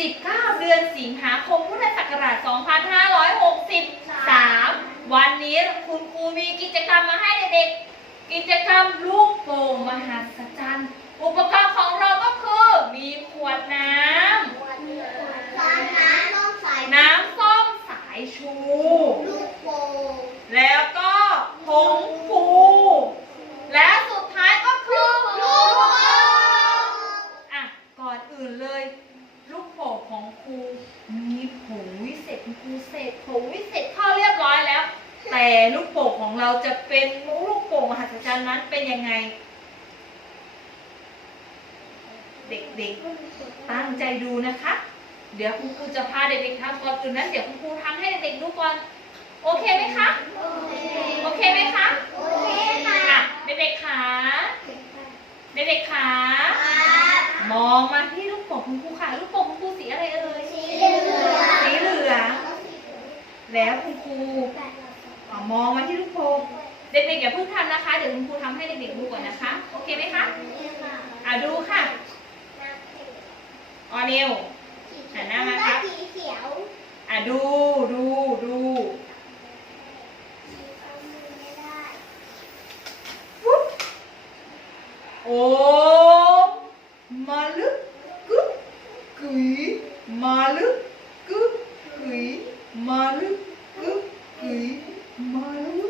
19เดือนสิงหาคมพุทธศักราช2563 วันนี้คุณครูมีกิจกรรมมาให้เด็กๆกิจกรรมลูกโป่งมหัศจรรย์อุปกรณ์ของเราก็คือมีขวดน้ำโอ้ยเศษ็จข้อเรียบร้อยแล้ว แต่ลูกโป่งของเราจะเป็นลูกโป่งมหาสารนั้นเป็นยังไง เด็กๆ ตั้งใจดูนะคะ เดี๋ยวคุณครูจะพาเด็ก ๆทำก่อนจุดนั้น เดี๋ยวคุณครูทำให้เด็กๆดูก่อน โอเคไหมคะ โอเคไหมคะ โอเคค่ะ เด็กๆขาเด็กๆขามองมาที่ลูกโพ่เด็กๆอย่าเพิ่งทำนะคะ เดี๋ยวคุณครูทำให้เด็กๆดูก่อนนะคะ โอเคไหมคะอ่าดูค่ะ ออนิวหันหน้ามาครับอ่าดูดูดูุ๊บโอ้มาลึกกึ๊กกุยมาลึกกึ๊กกุยมาลึกกึ๊กุย con ơi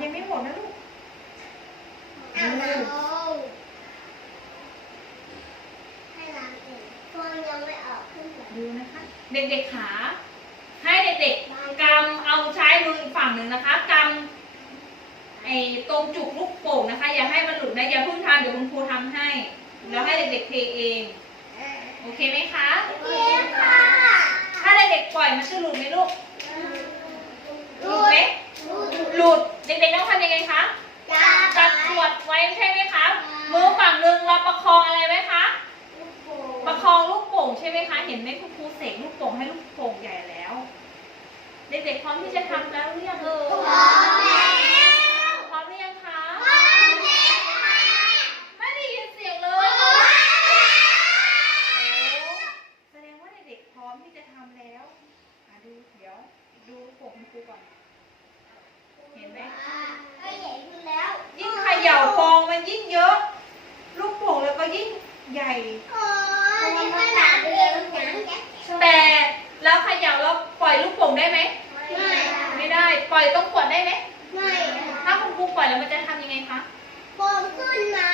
dây miếng một nữa lúc ให้ล้างฟองยังไม่ออกขึ้นดูนะคะ เด็กๆขา ให้เด็กๆกำเอาใช้มืออีกฝั่งหนึ่งนะคะ กำไอ้ตรงจุกลูกโป่งนะคะ อย่าให้มันหลุดนะ อย่าพึ่งทนเดี๋ยวคุณครูทำให้ แล้วให้เด็กๆเทเอง โอเคไหมคะโอเคค่ะถ้าเด็กๆปล่อยมันจะหลุดไหมลูก หลุดไหมหลุด เด็กๆต้องทำยังไงคะหมดไว้ใช่ไหมคะ มือฝั่งหนึ่งเราประคองอะไรไหมคะประคองลูกโป่งใช่ไหมคะ เห็นไหมครูเสกลูกโป่งให้ลูกโป่งใหญ่แล้วเด็กๆพร้อมที่จะทำแล้วเรี่ยเออใหญ่แต่แล้วขย่าแล้วปล่อยลูกโป่งได้ไหมไม่ได้ ปล่อยต้องกดได้ไหม ไม่ ถ้าคุณครูปล่อยแล้วมันจะทํายังไงคะปองขึ้นมา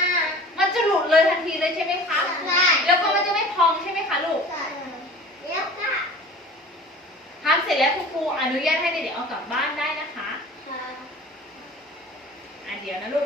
มันจะหลุดเลยทันทีเลยใช่ไหมคะ ใช่ แล้วก็มันจะไม่พองใช่ไหมคะลูกทำเสร็จแล้วคุณครูอนุญาตให้เด็กๆเอากลับบ้านได้นะคะ ค่ะอ่ะเดี๋ยวนะลูก